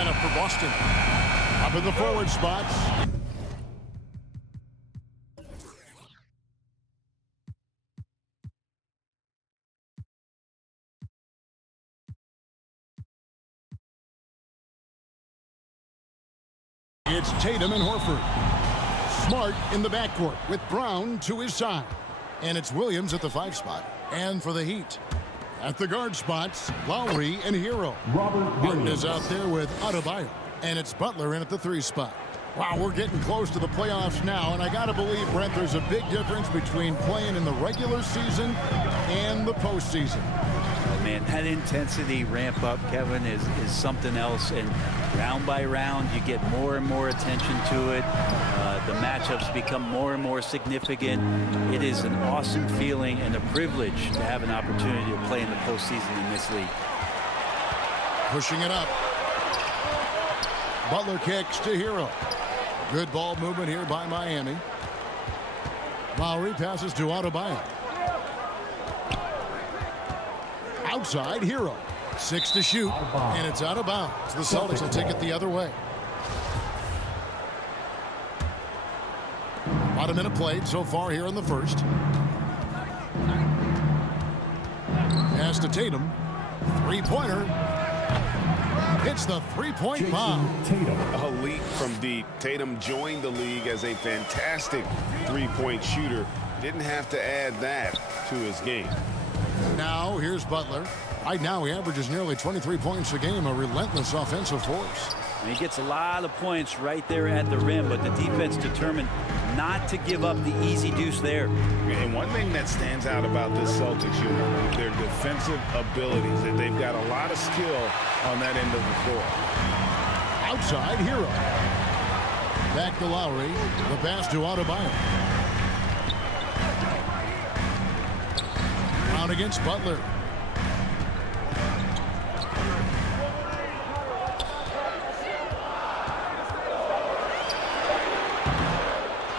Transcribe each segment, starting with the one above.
lineup for Boston. Up in the forward spots. It's Tatum and Horford. Smart in the backcourt with Brown to his side. And it's Williams at the 5 spot. And for the Heat, at the guard spots, Lowry and Hero. Martin is out there with Adebayo. And it's Butler in at the 3 spot. Wow, we're getting close to the playoffs now. And I got to believe, Brent, there's a big difference between playing in the regular season and the postseason. Man, that intensity ramp up, Kevin, is something else. And round by round, you get more and more attention to it. The matchups become more and more significant. It is an awesome feeling and a privilege to have an opportunity to play in the postseason in this league. Pushing it up. Butler kicks to Hero. Good ball movement here by Miami. Lowry passes to Adebayo. Outside, Hero. 6 to shoot, and it's out of bounds. The Celtics will take it the other way. About a minute played so far here in the first. Pass to Tatum. Three-pointer. Hits the three-point bomb. A leap from deep. Tatum joined the league as a fantastic three-point shooter. Didn't have to add that to his game. Now here's Butler. Right now he averages nearly 23 points a game, a relentless offensive force. And he gets a lot of points right there at the rim, but the defense determined not to give up the easy deuce there. And one thing that stands out about this Celtics unit, their defensive abilities, that they've got a lot of skill on that end of the floor. Outside, Hero. Back to Lowry. The pass to Adebayo. Brown against Butler.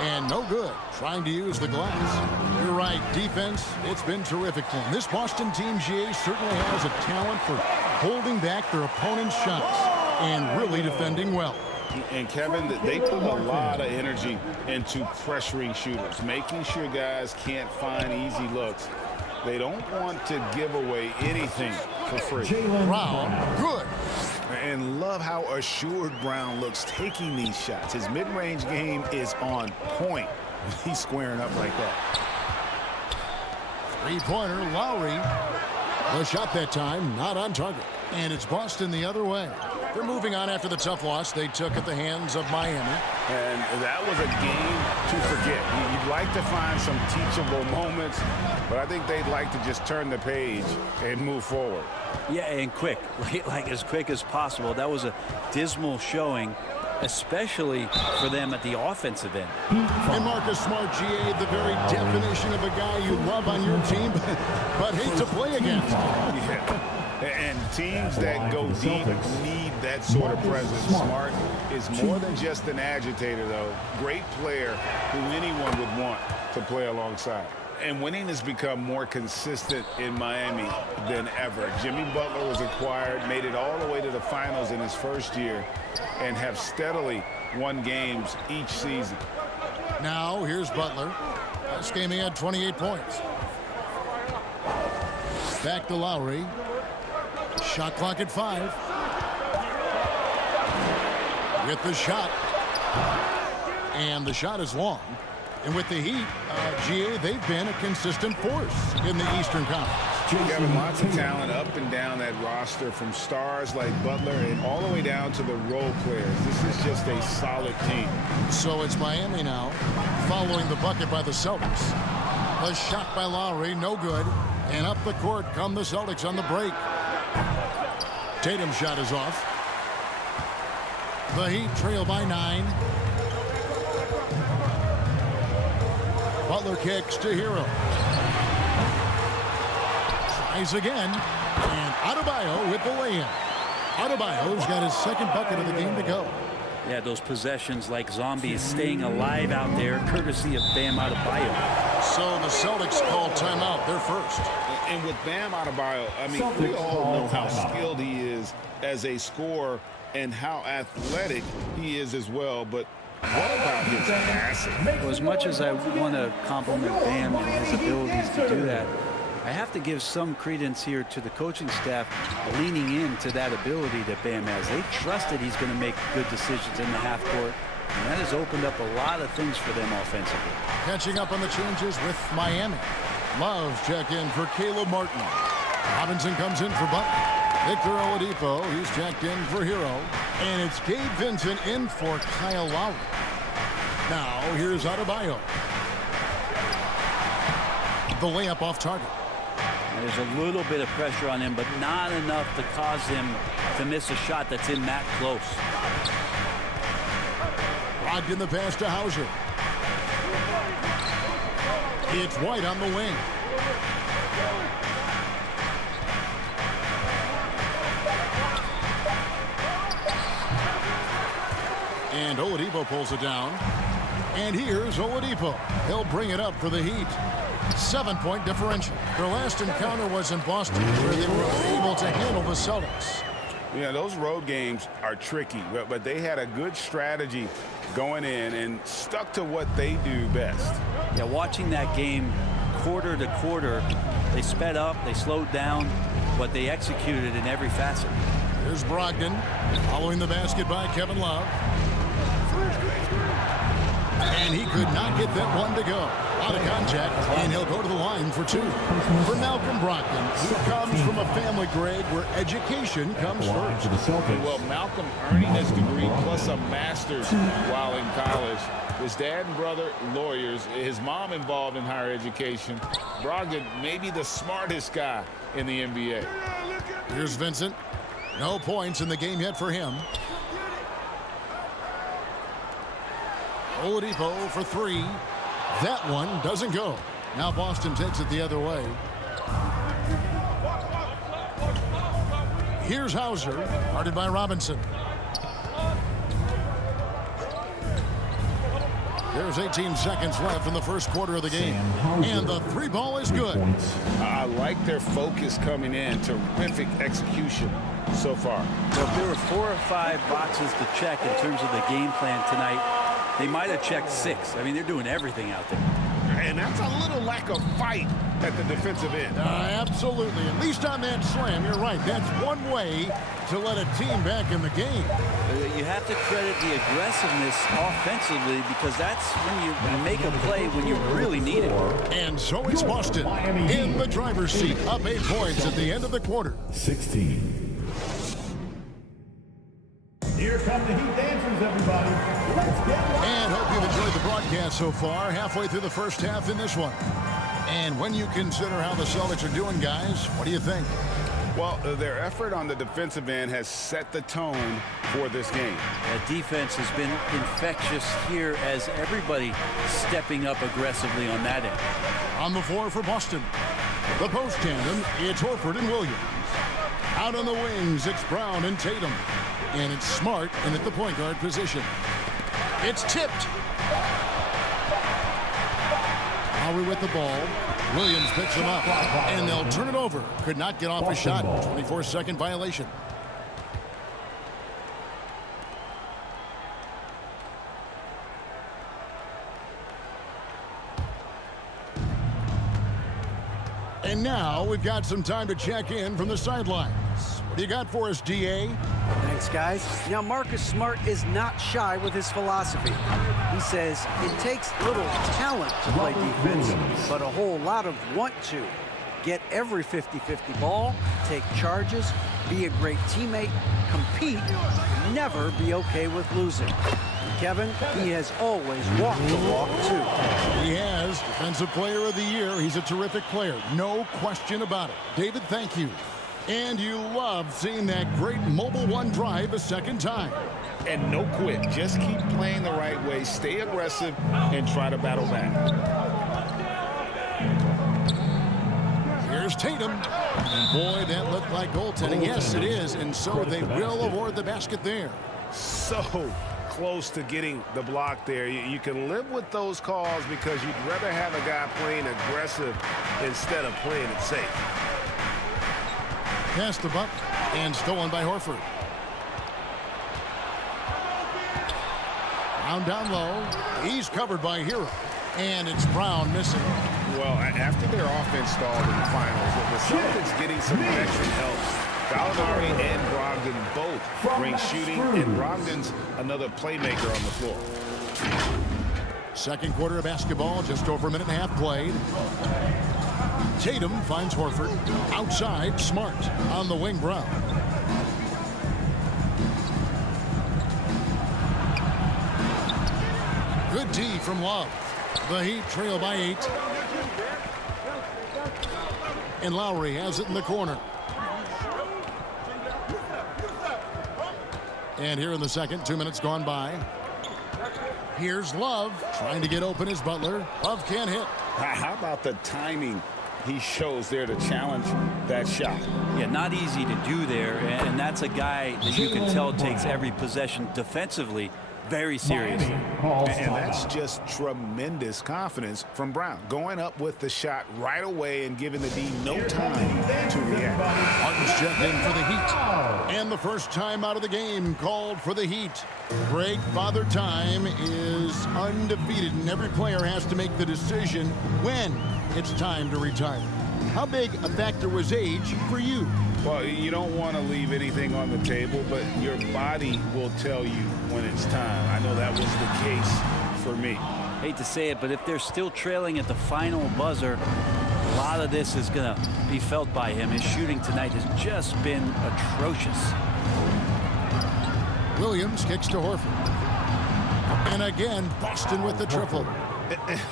And no good. Trying to use the glass. You're right. Defense, it's been terrific for them. This Boston team, GA, certainly has a talent for holding back their opponent's shots and really defending well. And Kevin, they put a lot of energy into pressuring shooters, making sure guys can't find easy looks. They don't want to give away anything for free. Brown, good. And love how assured Brown looks taking these shots. His mid-range game is on point. He's squaring up like that. Three-pointer, Lowry. The shot that time, not on target. And it's Boston the other way. They're moving on after the tough loss they took at the hands of Miami. And that was a game to forget. You'd like to find some teachable moments, but I think they'd like to just turn the page and move forward. Yeah, and quick, like as quick as possible. That was a dismal showing, especially for them at the offensive end. And Marcus Smart, GA, the very definition of a guy you love on your team, but hate to play against. Yeah. And teams that go deep need that sort of presence. Smart is more than just an agitator, though. Great player who anyone would want to play alongside. And winning has become more consistent in Miami than ever. Jimmy Butler was acquired, made it all the way to the finals in his first year, and have steadily won games each season. Now here's Butler. Last game he had 28 points. Back to Lowry. Shot clock at 5. With the shot. And the shot is long. And with the Heat, GA, they've been a consistent force in the Eastern Conference. Kevin, lots of talent up and down that roster, from stars like Butler and all the way down to the role players. This is just a solid team. So it's Miami now, following the bucket by the Celtics. A shot by Lowry, no good. And up the court come the Celtics on the break. Tatum's shot is off. The Heat trail by 9. Butler kicks to Hero. Tries again. And Adebayo with the lay-in. Adebayo's got his second bucket of the game to go. Yeah, those possessions like zombies staying alive out there, courtesy of Bam Adebayo. So the Celtics call timeout, their first. And with Bam Adebayo, I mean, we all know how skilled he is as a scorer and how athletic he is as well. But what about his passing? Well, as much as I want to compliment Bam and his abilities to do that, I have to give some credence here to the coaching staff leaning into that ability that Bam has. They trust that he's going to make good decisions in the half court, and that has opened up a lot of things for them offensively. Catching up on the changes with Miami. Love check in for Caleb Martin. Robinson comes in for Butler. Victor Oladipo, he's checked in for Hero. And it's Gabe Vincent in for Kyle Lowry. Now, here's Adebayo. The layup off target. There's a little bit of pressure on him, but not enough to cause him to miss a shot that's in that close. Brogdon the pass to Hauser. It's White on the wing. And Oladipo pulls it down. And here's Oladipo. He'll bring it up for the Heat. 7-point differential. Their last encounter was in Boston, where they were able to handle the Celtics. Yeah, those road games are tricky, but they had a good strategy going in and stuck to what they do best. Yeah, watching that game quarter to quarter, they sped up, they slowed down, but they executed in every facet. Here's Brogdon following the basket by Kevin Love. And he could not get that one to go. Out of contact, and he'll go to the line for two. For Malcolm Brogdon, who comes from a family, Greg, where education comes first. Well, Malcolm earning his degree plus a master's while in college. His dad and brother, lawyers. His mom involved in higher education. Brogdon, maybe the smartest guy in the NBA. Here's Vincent. No points in the game yet for him. Oladipo for three. That one doesn't go. Now Boston takes it the other way. Here's Hauser, guarded by Robinson. There's 18 seconds left in the first quarter of the game. And the three ball is good. I like their focus coming in. Terrific execution so far. So if there were 4 or 5 boxes to check in terms of the game plan tonight, they might have checked 6. I mean, they're doing everything out there. And that's a little lack of fight at the defensive end. Absolutely. At least on that slam, you're right. That's one way to let a team back in the game. You have to credit the aggressiveness offensively, because that's when you make a play when you really need it. And so it's Boston in the driver's seat, up 8 points at the end of the quarter. 16. Here come the Heat dancers, everybody. Let's get one. And hope you've enjoyed the broadcast so far. Halfway through the first half in this one. And when you consider how the Celtics are doing, guys, what do you think? Well, their effort on the defensive end has set the tone for this game. That defense has been infectious here, as everybody stepping up aggressively on that end. On the floor for Boston, the post tandem, it's Horford and Williams. Out on the wings, it's Brown and Tatum. And it's Smart in at the point guard position. It's tipped. Lowry with the ball. Williams picks him up, and they'll turn it over. Could not get off a shot. 24-second violation. And now we've got some time to check in from the sidelines. What do you got for us, DA? Thanks, guys. Now, Marcus Smart is not shy with his philosophy. He says it takes little talent to play defense, but a whole lot of want to. Get every 50-50 ball, take charges, be a great teammate, compete, never be okay with losing. And Kevin, he has always walked the walk, too. He has. Defensive Player of the Year. He's a terrific player. No question about it. David, thank you. And you love seeing that great mobile one drive a second time. And no quit. Just keep playing the right way. Stay aggressive and try to battle back. Here's Tatum. And boy, that looked like goaltending. Yes, it is. And so they will award the basket there. So close to getting the block there. You can live with those calls because you'd rather have a guy playing aggressive instead of playing it safe. Pass to Butler and stolen by Horford. Brown down low. He's covered by Hero. And it's Brown missing. Well, after their offense stalled in the finals, the Celtics getting some veteran help. Gallinari and Brogdon both bring shooting, and Brogdon's another playmaker on the floor. Second quarter of basketball, just over a minute and a half played. Tatum finds Horford. Outside, Smart. On the wing, Brown. Good D from Love. The Heat trail by 8. And Lowry has it in the corner. And here in the second, 2 minutes gone by. Here's Love trying to get open as Butler. Love can't hit. How about the timing he shows there to challenge that shot? Yeah, not easy to do there, and that's a guy that you can tell takes every possession defensively very seriously. And that's just tremendous confidence from Brown. Going up with the shot right away and giving the D no time to react. Martin's checked in for the Heat. And the first time out of the game called for the Heat. Greg Father Time is undefeated, and every player has to make the decision when it's time to retire. How big a factor was age for you? Well, you don't want to leave anything on the table, but your body will tell you when it's time. I know that was the case for me. Hate to say it, but if they're still trailing at the final buzzer, a lot of this is going to be felt by him. His shooting tonight has just been atrocious. Williams kicks to Horford. And again, Boston with the triple.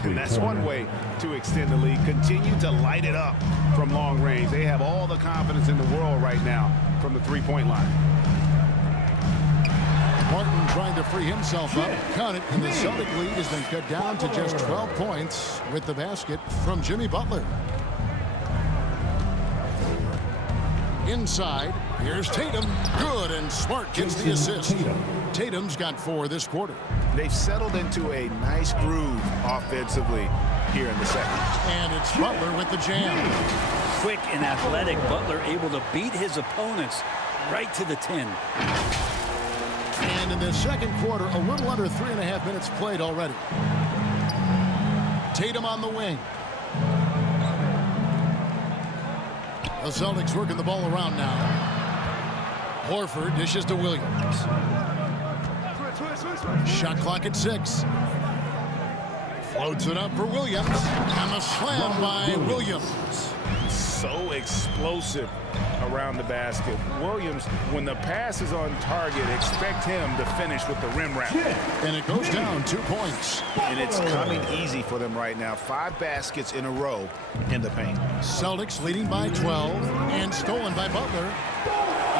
And that's one way to extend the lead. Continue to light it up from long range. They have all the confidence in the world right now from the three-point line. Martin trying to free himself up. Count it, and the Celtic lead has been cut down to just 12 points with the basket from Jimmy Butler. Inside, here's Tatum. Good, and Smart gets the assist. Tatum's got 4 this quarter. They've settled into a nice groove offensively here in the second. And it's Butler with the jam. Quick and athletic, Butler able to beat his opponents right to the 10. And in the second quarter, a little under 3.5 minutes played already. Tatum on the wing. The Celtics working the ball around now. Horford dishes to Williams. Shot clock at 6. Floats it up for Williams. And a slam by Williams. So explosive around the basket. Williams, when the pass is on target, expect him to finish with the rim wrap. And it goes down 2 points. And it's coming easy for them right now. 5 baskets in a row in the paint. Celtics leading by 12 and stolen by Butler.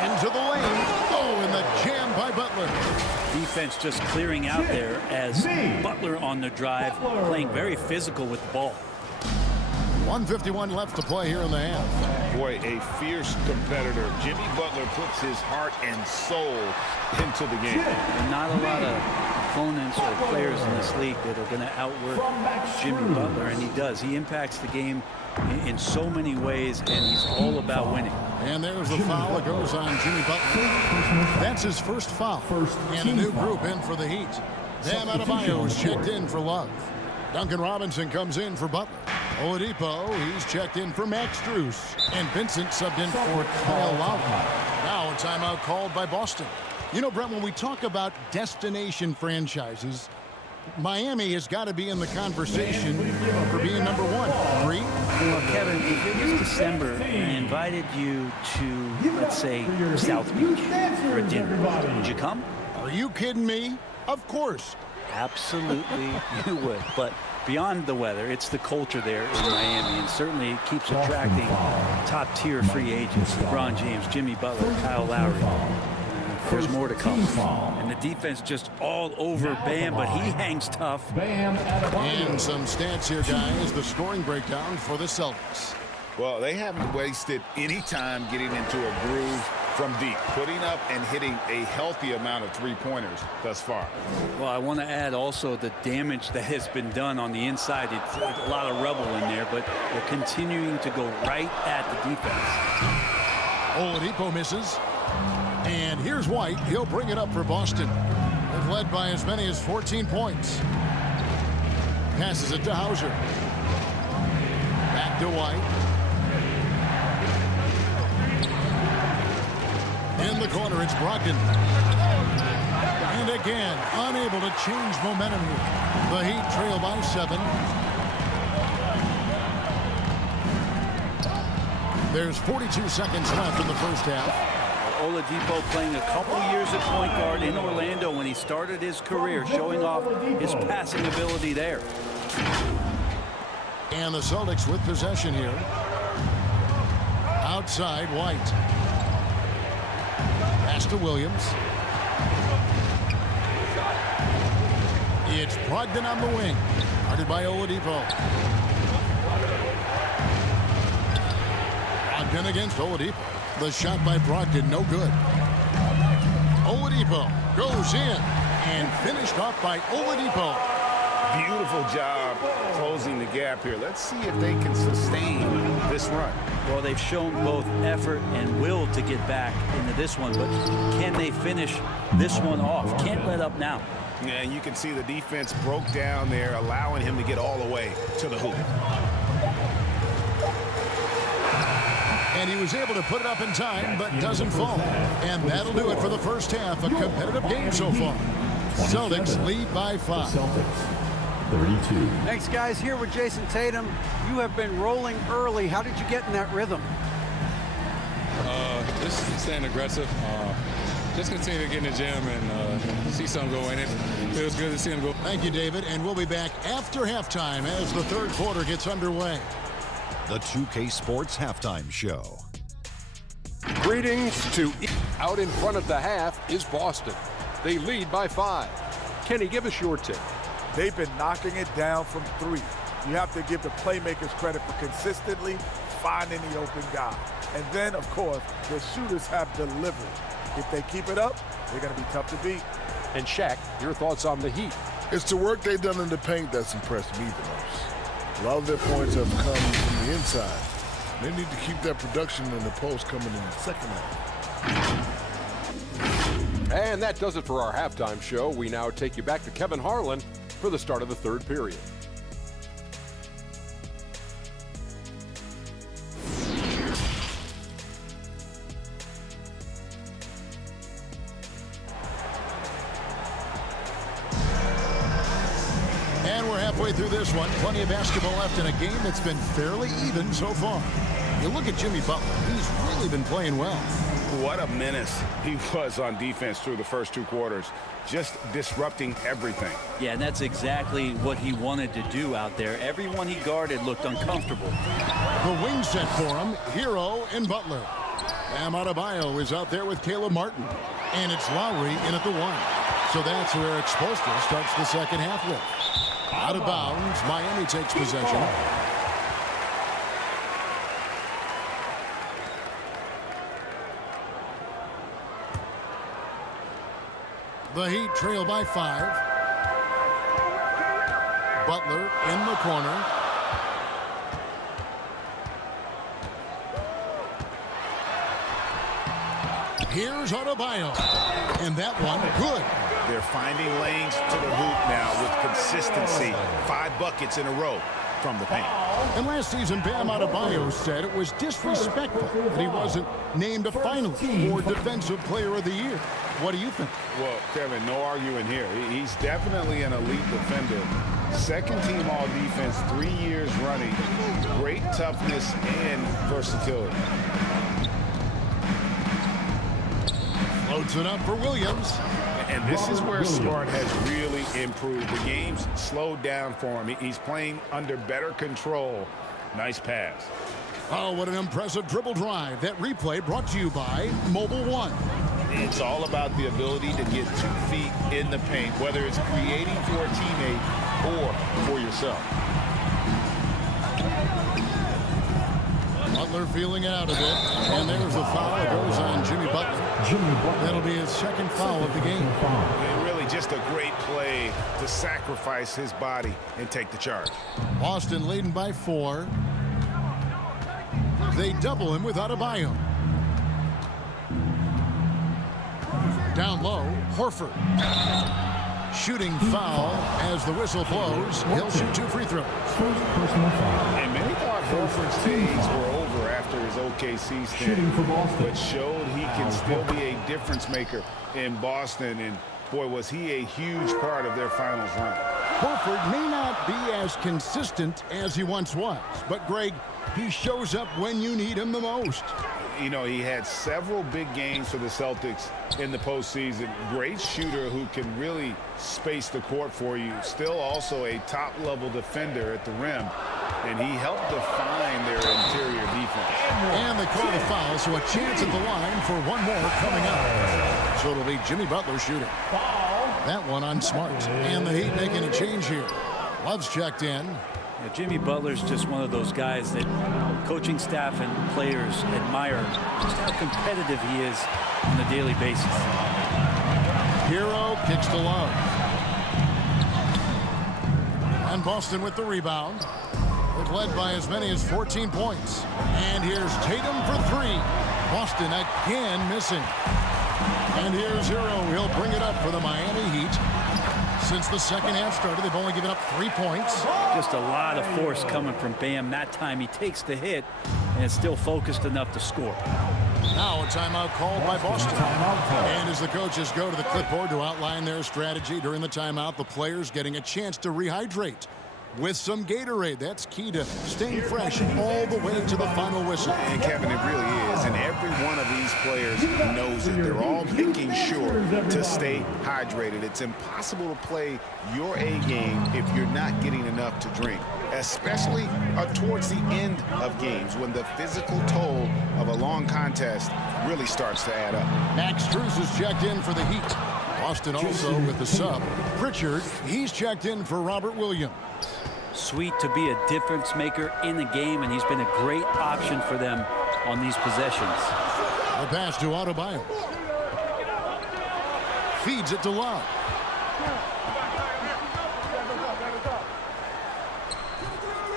Into the lane. Oh, and the jam by Butler. Defense just clearing out there as Butler on the drive, playing very physical with the ball. 1:51 left to play here in the half. Boy, a fierce competitor. Jimmy Butler puts his heart and soul into the game. And not a lot of opponents or players in this league that are going to outwork Jimmy Butler, and he does. He impacts the game in so many ways, and he's all about winning. And there's the foul that goes on Jimmy Butler. That's his first foul. And a new group in for the Heat. Bam Adebayo is checked in for Love. Duncan Robinson comes in for Butler. Oladipo, he's checked in for Max Strus. And Vincent subbed in for Kyle Lowry. Now a timeout called by Boston. You know, Brent, when we talk about destination franchises, Miami has got to be in the conversation for being number 1. Agree? Well, Kevin, if it was December and I invited you to, let's say, South Beach for a dinner, would you come? Are you kidding me? Of course. Absolutely you would. But beyond the weather, it's the culture there in Miami, and certainly it keeps attracting top-tier free agents. LeBron James, Jimmy Butler, Kyle Lowry. There's more to come. And the defense just all over Bam, but he hangs tough. And some stats here, guys. The scoring breakdown for the Celtics. Well, they haven't wasted any time getting into a groove from deep, putting up and hitting a healthy amount of three-pointers thus far. Well, I want to add also the damage that has been done on the inside. It's a lot of rubble in there, but they're continuing to go right at the defense. Oladipo misses. And here's White. He'll bring it up for Boston. They've led by as many as 14 points. Passes it to Hauser. Back to White. In the corner, it's Brogdon. And again, unable to change momentum here. The Heat trail by 7. There's 42 seconds left in the first half. Oladipo playing a couple years at point guard in Orlando when he started his career, showing off his passing ability there. And the Celtics with possession here. Outside, White. Pass to Williams. It's Brogdon on the wing. Guarded by Oladipo. Brogdon against Oladipo. The shot by Brogdon, no good. Oladipo goes in and finished off by Oladipo. Beautiful job closing the gap here. Let's see if they can sustain this run. Well, they've shown both effort and will to get back into this one, but can they finish this one off? Can't let up now. Yeah, and you can see the defense broke down there, allowing him to get all the way to the hoop. And he was able to put it up in time, but doesn't fall. And that'll do it for the first half. A competitive game so far. Celtics lead by 5. 32. Thanks, guys. Here with Jason Tatum. You have been rolling early. How did you get in that rhythm? Just staying aggressive. Just continue to get in the gym and see something go in it. Feels good to see him go. Thank you, David. And we'll be back after halftime as the third quarter gets underway. The 2K Sports Halftime Show. Greetings to out in front of the half is Boston. They lead by 5. Kenny, give us your tip. They've been knocking it down from 3. You have to give the playmakers credit for consistently finding the open guy. And then, of course, the shooters have delivered. If they keep it up, they're going to be tough to beat. And Shaq, your thoughts on the Heat? It's the work they've done in the paint that's impressed me the most. A lot of their points have come from the inside. They need to keep that production in the post coming in the second half. And that does it for our halftime show. We now take you back to Kevin Harlan for the start of the third period. And we're halfway through this one. Plenty of basketball left in a game that's been fairly even so far. You look at Jimmy Butler. He's really been playing well. What a menace he was on defense through the first 2 quarters. Just disrupting everything. Yeah, and that's exactly what he wanted to do out there. Everyone he guarded looked uncomfortable. The wing set for him, Hero and Butler. Bam Adebayo is out there with Caleb Martin. And it's Lowry in at the 1. So that's where Eric Spoelstra starts the second half with. Out of bounds, Miami takes possession. The Heat trail by 5. Butler in the corner. Here's Adebayo. And that one, good. They're finding lanes to the hoop now with consistency. 5 buckets in a row from the paint. And last season, Bam Adebayo said it was disrespectful that he wasn't named a finalist for Defensive Player of the Year. What do you think? Well, Kevin, no arguing here. He's definitely an elite defender. Second team all defense 3 years running. Great toughness and versatility. Floats it up for Williams. And this is where Smart has really improved. The game's slowed down for him. He's playing under better control. Nice pass. Oh, what an impressive dribble drive. That replay brought to you by Mobile One. It's all about the ability to get 2 feet in the paint, whether it's creating for a teammate or for yourself. Butler feeling it out a bit. And there's the foul that goes on Jimmy Butler. That'll be his second foul of the game. And really just a great play to sacrifice his body and take the charge. Boston leading by 4. They double him with Adebayo. Down low, Horford. Shooting foul as the whistle blows. He'll shoot 2 free throws. And many thought Horford's days were over after his OKC stint, but showed he can still be a difference maker in Boston. And boy, was he a huge part of their finals run. Horford may not be as consistent as he once was, but Greg, he shows up when you need him the most. You know, he had several big games for the Celtics in the postseason. Great shooter who can really space the court for you. Still also a top-level defender at the rim. And he helped define their interior defense. And they call the foul, so a chance at the line for one more coming up. So it'll be Jimmy Butler shooting. That one on Smart. And the Heat making a change here. Love's checked in. Yeah, Jimmy Butler's just one of those guys that coaching staff and players admire just how competitive he is on a daily basis. Hero kicks to Love. And Boston with the rebound. They've led by as many as 14 points. And here's Tatum for 3. Boston again missing. And here's Hero. He'll bring it up for the Miami Heat. Since the second half started, they've only given up 3 points. Just a lot of force coming from Bam. That time he takes the hit and is still focused enough to score. Now a timeout called by Boston. And as the coaches go to the clipboard to outline their strategy during the timeout, the players getting a chance to rehydrate with some Gatorade. That's key to staying fresh all the way to the final whistle. And Kevin, it really is. And every one of these players knows it. They're all making sure to stay hydrated. It's impossible to play your A game if you're not getting enough to drink, especially towards the end of games when the physical toll of a long contest really starts to add up. Max Strus is checked in for the Heat. Boston also with the sub. Pritchard, he's checked in for Robert Williams. Sweet to be a difference maker in the game, and he's been a great option for them on these possessions. The pass to Adebayo. Feeds it to Love.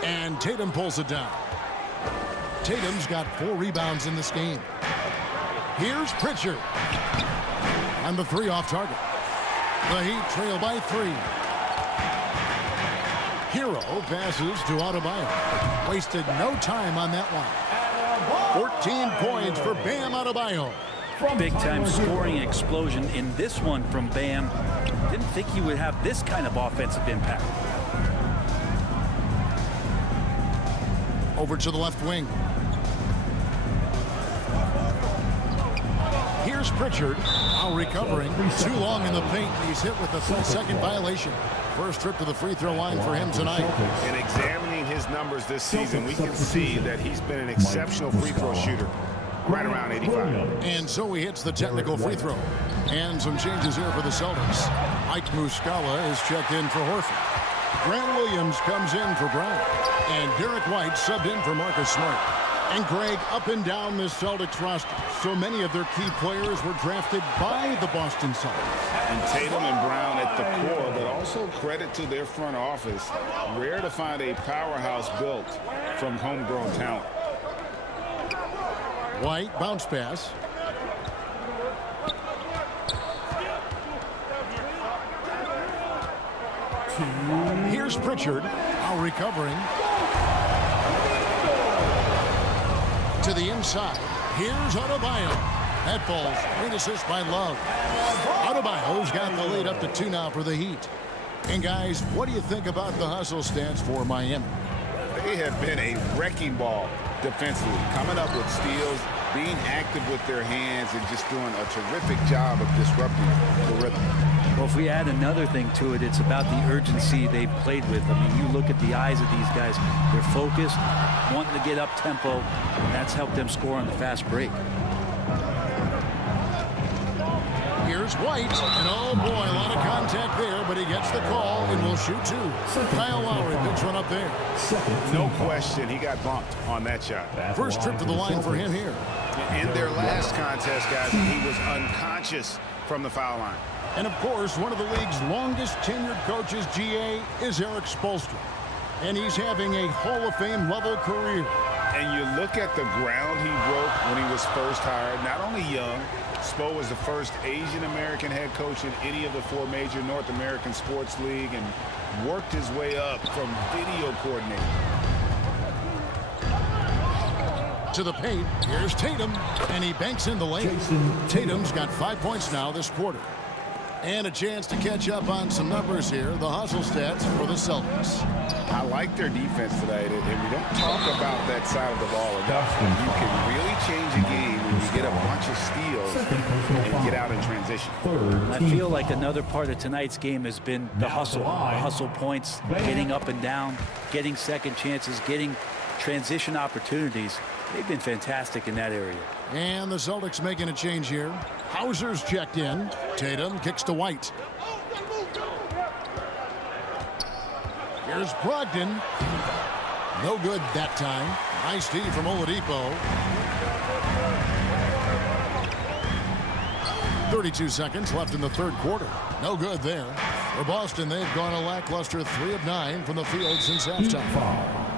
And Tatum pulls it down. Tatum's got 4 rebounds in this game. Here's Pritchard. And the 3 off target. The Heat trail by 3. Hero passes to Adebayo. Wasted no time on that one. 14 points for Bam Adebayo. Big-time scoring explosion in this one from Bam. Didn't think he would have this kind of offensive impact. Over to the left wing. Here's Pritchard. Now recovering. Too long in the paint. He's hit with a 3-second violation. First trip to the free throw line for him tonight. And examining his numbers this season, we can see that he's been an exceptional free throw shooter. Right around 85. And so he hits the technical free throw. And some changes here for the Celtics. Mike Muscala is checked in for Horford. Grant Williams comes in for Brown. And Derek White subbed in for Marcus Smart. And Greg, up and down this Celtics roster, so many of their key players were drafted by the Boston Celtics. And Tatum and Brown at the core, but also credit to their front office. Rare to find a powerhouse built from homegrown talent. White, bounce pass. Here's Pritchard, now recovering. To the inside. Here's Adebayo. That falls. Great assist by Love. Adebayo's got the lead up to 2 now for the Heat. And guys, what do you think about the hustle stance for Miami? They have been a wrecking ball defensively, coming up with steals, being active with their hands, and just doing a terrific job of disrupting the rhythm. Well, if we add another thing to it, it's about the urgency they've played with. I mean, you look at the eyes of these guys. They're focused, wanting to get up tempo, and that's helped them score on the fast break. Here's White, and oh boy, a lot of contact there, but he gets the call and will shoot 2. Kyle Lowry picks one up there. No question, he got bumped on that shot. First trip to the line for him here. In their last contest, guys, he was unconscious from the foul line. And of course, one of the league's longest tenured coaches, GA, is Eric Spoelstra. And he's having a Hall of Fame level career. And you look at the ground he broke when he was first hired. Not only young, Spo was the first Asian-American head coach in any of the 4 major North American sports league and worked his way up from video coordinator. To the paint, here's Tatum, and he banks in the lane. Tatum's got 5 points now this quarter. And a chance to catch up on some numbers here, the hustle stats for the Celtics. I like their defense tonight, and we don't talk about that side of the ball enough. You can really change a game when you get a bunch of steals and get out in transition. I feel like another part of tonight's game has been the hustle points, getting up and down, getting second chances, getting transition opportunities. They've been fantastic in that area. And the Celtics making a change here. Hauser's checked in. Tatum kicks to White. Here's Brogdon. No good that time. Nice D from Oladipo. 32 seconds left in the third quarter. No good there. For Boston, they've gone a lackluster 3 of 9 from the field since halftime.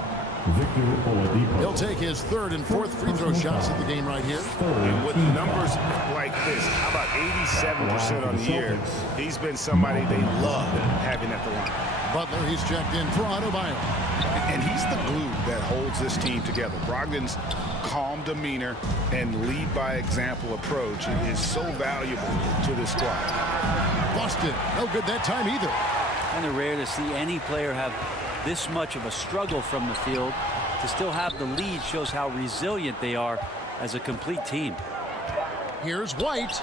He'll take his 3rd and 4th free throw shots at the game right here. And with numbers like this, how about 87% on the year? He's been somebody they love having at the line. Butler, he's checked in for Adebayo. And he's the glue that holds this team together. Brogdon's calm demeanor and lead by example approach is so valuable to this squad. Boston, no good that time either. Kind of rare to see any player have this much of a struggle from the field. To still have the lead shows how resilient they are as a complete team. Here's White.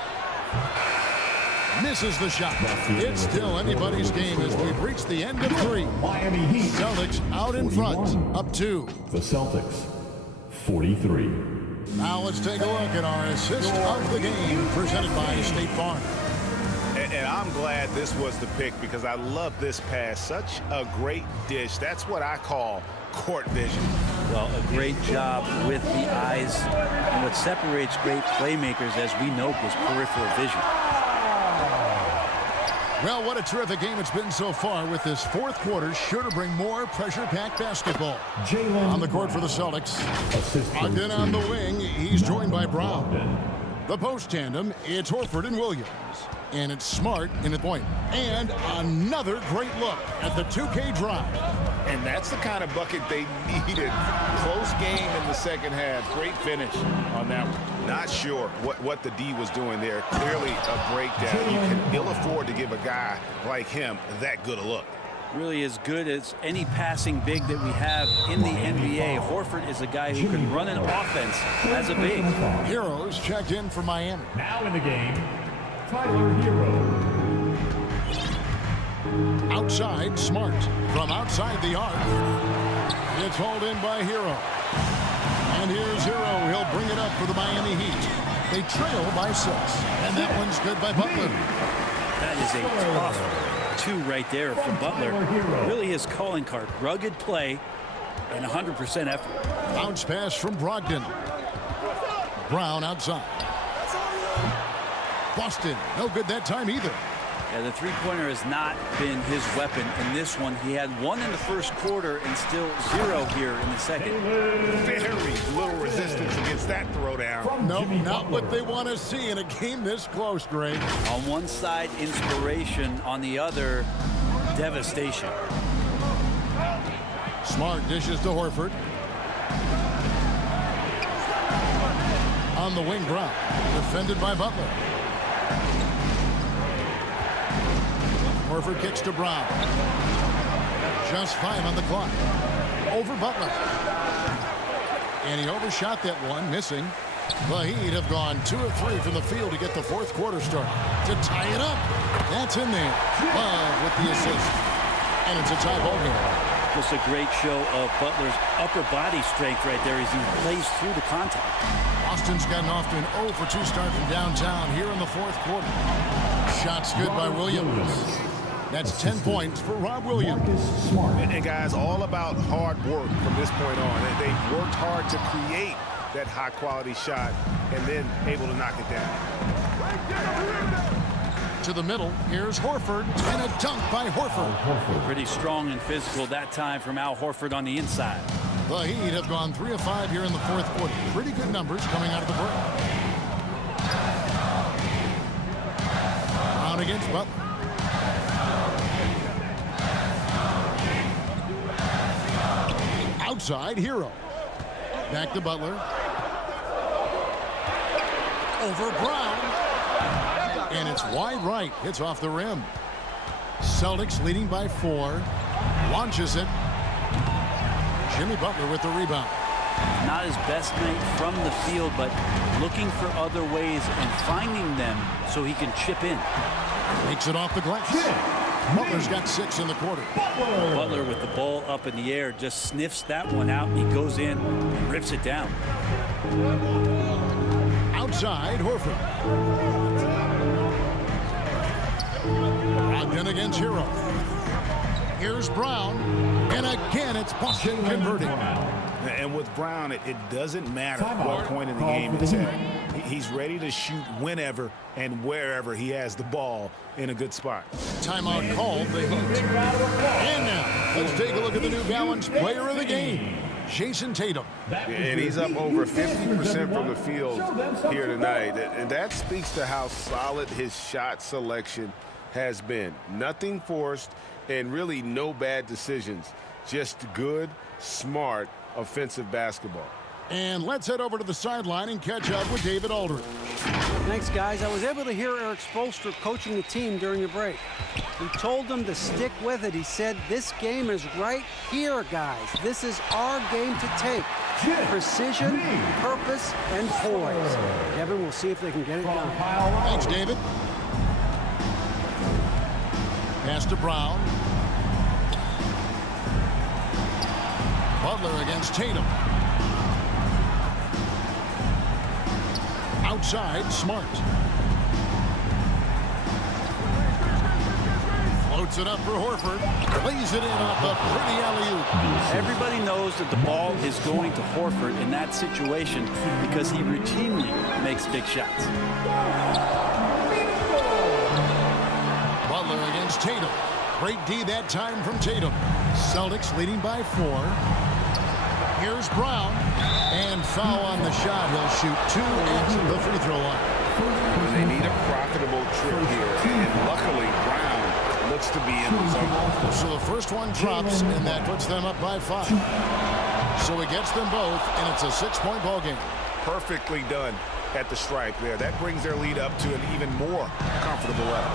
Misses the shot. It's still anybody's game as we've reached the end of 3. Miami Heat. Celtics out in front, up 2. The Celtics, 43. Now let's take a look at our assist of the game presented by State Farm. And I'm glad this was the pick because I love this pass. Such a great dish. That's what I call court vision. Well, a great job with the eyes. And what separates great playmakers, as we know, is peripheral vision. Well, what a terrific game it's been so far, with this 4th quarter sure to bring more pressure-packed basketball. On the court for the Celtics. Brogdon on the wing. He's joined by Brown. The post tandem, it's Horford and Williams. And it's Smart in the point. And another great look at the 2K drive. And that's the kind of bucket they needed. Close game in the second half. Great finish on that one. Not sure what the D was doing there. Clearly a breakdown. You can ill afford to give a guy like him that good a look. Really as good as any passing big that we have in the NBA. Horford is a guy who can run an offense as a big. Heroes checked in for Miami. Now in the game, Tyler Hero. Outside, Smart. From outside the arc. It's hauled in by Hero. And here's Hero. He'll bring it up for the Miami Heat. They trail by 6. And that one's good by Butler. That is a tough 2 right there from Butler. Really his calling card. Rugged play and 100% effort. Bounce pass from Brogdon. Brown outside. Boston, no good that time either. Yeah, the three-pointer has not been his weapon in this one. He had 1 in the first quarter and still 0 here in the second. Very little resistance against that throwdown. Nope, not what they want to see in a game this close, Greg. On one side, inspiration. On the other, devastation. Smart dishes to Horford. On the wing, Brown. Defended by Butler. Horford kicks to Brown. Just 5 on the clock. Over Butler. And he overshot that one, missing. The Heat have gone 2 of 3 from the field to get the 4th quarter started. To tie it up. That's in there. Love with the assist. And it's a tie ball game. Just a great show of Butler's upper body strength right there as he plays through the contact. Boston's gotten off to an 0 for 2 start from downtown here in the 4th quarter. Shots good by Williams. That's 10 points for Rob Williams. And guys, all about hard work from this point on. And they've worked hard to create that high-quality shot and then able to knock it down. To the middle, here's Horford, and a dunk by Horford. Pretty strong and physical that time from Al Horford on the inside. The Heat have gone 3 of 5 here in the fourth quarter. Pretty good numbers coming out of the break. Brown against Butler. Outside, Hero. Back to Butler. Over Brown. And it's wide right. Hits off the rim. Celtics leading by 4. Launches it. Jimmy Butler with the rebound. Not his best night from the field, but looking for other ways and finding them so he can chip in. Makes it off the glass. Butler's got 6 in the quarter. Butler with the ball up in the air just sniffs that one out. He goes in and rips it down. Outside, Horford. Brogdon against Hero. Here's Brown. And again, it's Boston converting. And with Brown, it doesn't matter what point in the game it's at. He's ready to shoot whenever and wherever he has the ball in a good spot. Timeout called, the Heat. And now, let's take a look at the New Balance player of the game, Jason Tatum. And he's up over 50% from the field here tonight. And that speaks to how solid his shot selection has been. Nothing forced and really no bad decisions. Just good, smart, offensive basketball. And let's head over to the sideline and catch up with David Aldridge. Thanks, guys. I was able to hear Eric Spoelstra coaching the team during the break. He told them to stick with it. He said, this game is right here, guys. This is our game to take. Precision, purpose, and poise. Kevin, we'll see if they can get it done. Thanks, David. Pass to Brown. Butler against Tatum. Outside, Smart. Floats it up for Horford. Lays it in off a pretty alley-oop. Everybody knows that the ball is going to Horford in that situation because he routinely makes big shots. Butler against Tatum. Great D that time from Tatum. Celtics leading by 4. Here's Brown, and foul on the shot. He'll shoot 2 at the free throw line. They need a profitable trip here, and luckily Brown looks to be in the zone. So the first one drops, and that puts them up by 5. So he gets them both, and it's a 6-point ball game. Perfectly done at the stripe there. That brings their lead up to an even more comfortable level.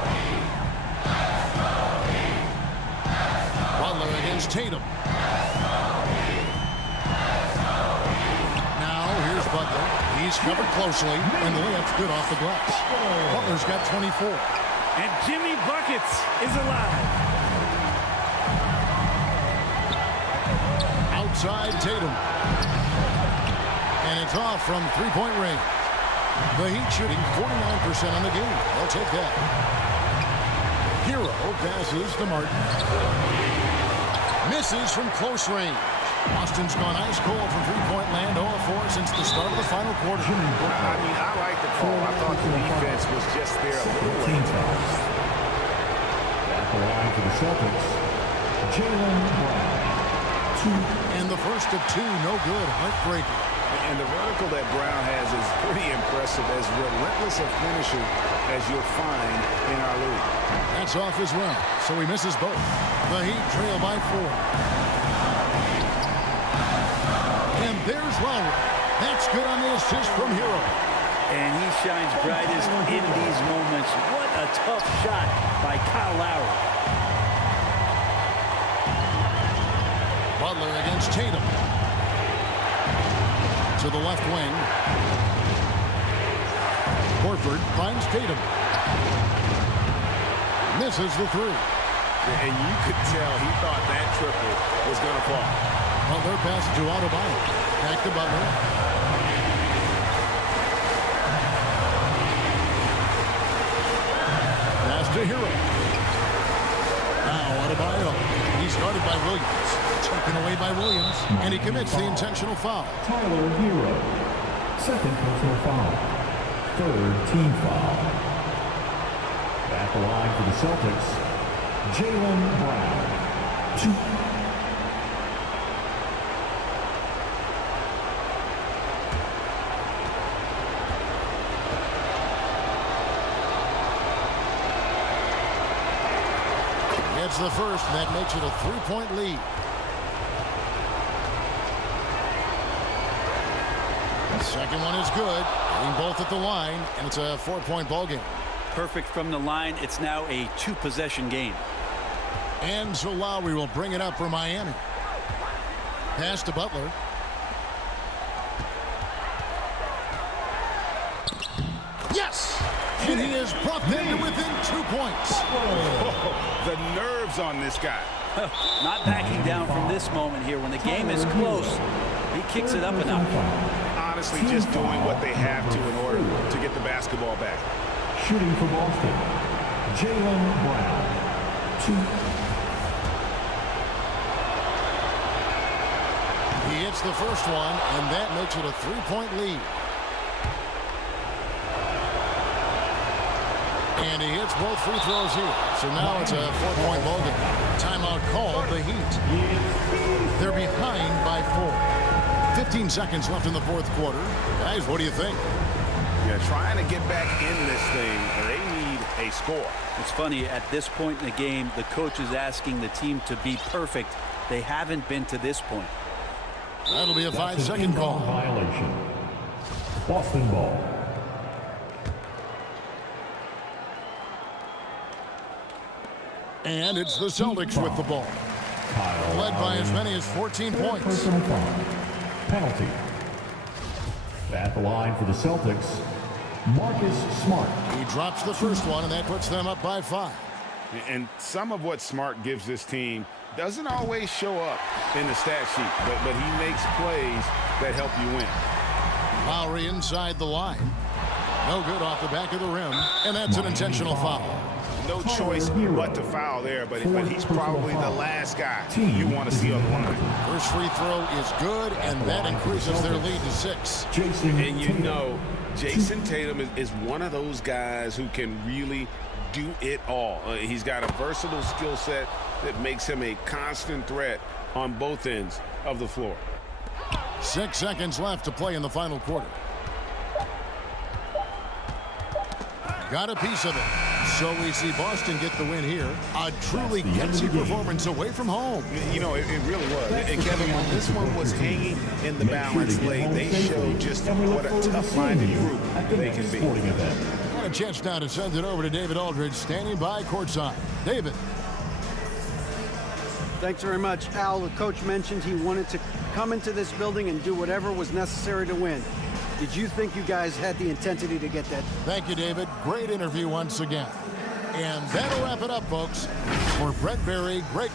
Butler against Tatum. Here's Butler. He's covered closely, and the layup's good off the glass. Butler's got 24. And Jimmy Buckets is alive. Outside Tatum. And it's off from three-point range. The Heat shooting 49% on the game. They'll take that. Hero passes to Martin. Misses from close range. Boston's gone ice cold from three-point land, 0-4 since the start of the final quarter. I mean, I like the call. I thought the defense was just there a little late. At the line for the Celtics, Jaylen Brown. 2. And the first of 2, no good, heartbreaking. And the vertical that Brown has is pretty impressive, as relentless a finisher as you'll find in our league. That's off as well, so he misses both. The Heat trail by 4. And there's Lowry. That's good on the assist from Hero. And he shines brightest in these moments. What a tough shot by Kyle Lowry. Butler against Tatum. To the left wing. Horford finds Tatum. Misses the 3. And you could tell he thought that triple was going to fall. Butler passes to Adebayo. Back to Butler. Pass to Hero. Now Adebayo. He's guarded by Williams. Taken away by Williams. And he commits the intentional foul. Tyler Hero. Second personal foul. Third team foul. At the line for the Celtics, Jaylen Brown. 2. gets the first, and that makes it a 3-point lead. The second one is good. Getting both at the line, and it's a 4-point ball game. Perfect from the line. It's now a 2-possession game. And so Lowry will bring it up for Miami. Pass to Butler. Yes! And he has brought them to within 2 points. Oh, the nerves on this guy. Not backing down from this moment here. When the game is close, he kicks it up enough. Honestly, just doing what they have to in order to get the basketball back. Shooting for Boston, Jaylen Brown. 2. He hits the first one, and that makes it a 3-point lead. And he hits both free throws here. So now it's a 4-point ball game. Timeout called, the Heat. They're behind by 4. 15 seconds left in the fourth quarter. Guys, what do you think? Yeah, trying to get back in this thing, they need a score. It's funny, at this point in the game, the coach is asking the team to be perfect. They haven't been to this point. That'll be a 5-second call. Violation. Boston ball. And it's the Celtics with the ball. Led by as many as 14 points. Personal foul. Penalty. At the line for the Celtics, Marcus Smart. He drops the first one, and that puts them up by 5. And some of what Smart gives this team doesn't always show up in the stat sheet, but he makes plays that help you win. Lowry inside the line. No good off the back of the rim, and that's an intentional foul. No choice but to foul there, but he's probably the last guy you want to see on the line. First free throw is good, and that increases their lead to 6. And you know, Jason Tatum is one of those guys who can really do it all. He's got a versatile skill set that makes him a constant threat on both ends of the floor. 6 seconds left to play in the final quarter. Got a piece of it. So we see Boston get the win here. A truly gutsy performance away from home. You know, it really was. And Kevin, when this one was hanging in the balance late, they showed just what a tough-minded group they can be. Got a chance now to send it over to David Aldridge, standing by courtside. David. Thanks very much, Al. The coach mentioned he wanted to come into this building and do whatever was necessary to win. Did you think you guys had the intensity to get that? Thank you, David. Great interview once again. And that'll wrap it up, folks. For Brett Berry, great.